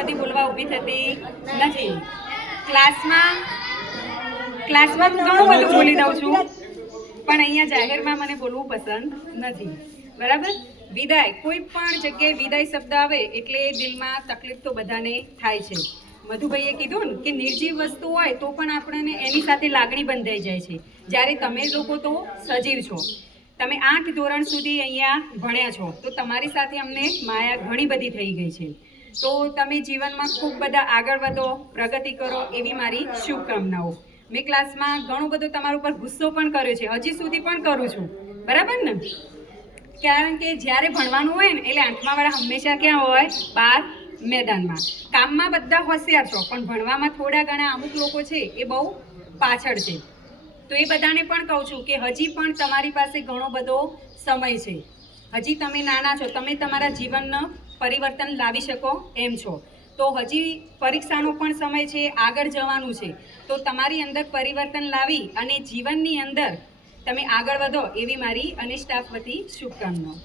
ગણપતિ બોલવા ઊભી થતી નથી. ક્લાસમાં ઘણું બધું બોલી દઉં છું, પણ અહીંયા જાહેરમાં મને બોલવું પસંદ નથી. બરાબર. વિદાય, કોઈ પણ જગ્યાએ વિદાય શબ્દ આવે એટલે દિલમાં તકલીફ તો બધાને થાય છે. મધુભાઈએ કીધું ને કે નિર્જીવ વસ્તુ હોય તો પણ આપણને એની સાથે લાગણી બંધાઈ જાય છે. જ્યારે તમે લોકો તો સજીવ છો. તમે 8 ધોરણ સુધી અહીંયા ભણ્યા છો, તો તમારી સાથે અમને માયા ઘણી બધી થઈ ગઈ છે. તો તમે જીવનમાં ખૂબ બધા આગળ વધો, પ્રગતિ કરો, એવી મારી શુભકામનાઓ. મેં ક્લાસમાં ઘણો બધો તમારા ઉપર ગુસ્સો પણ કર્યો છે, હજી સુધી પણ કરું છું. બરાબર ને? કારણ કે જ્યારે ભણવાનું હોય ને એટલે 8મા વાળા હંમેશા ક્યાં હોય? બહાર મેદાનમાં. કામમાં બધા હોશિયાર છો, પણ ભણવામાં થોડા ઘણા અમુક લોકો છે એ બહુ પાછળ છે. તો એ બધાને પણ કહું છું કે હજી પણ તમારી પાસે ઘણો બધો સમય છે. હજી તમે નાના છો, તમે તમારા જીવનનું પરિવર્તન લાવી શકો એમ છો. તો હજી પરીક્ષાનો પણ સમય છે, આગળ જવાનું છે. તો તમારી અંદર પરિવર્તન લાવી અને જીવનની અંદર તમે આગળ વધો એવી મારી અને સ્ટાફ વતી શુભકામનાઓ.